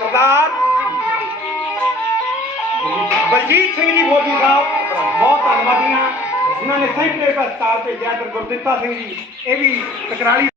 सरदार। बलजीत सिंह जी मोदी साहब, बहुत धन्यवाद उन्होंने सैकड़े प्रस्ताव से पर गुरदित्ता सिंह जी, ये भी तकराली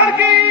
Sharky.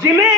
ਜਿਵੇਂ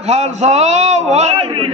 ਖਾਲਸਾ ਵਾਹਿਗੁਰੂ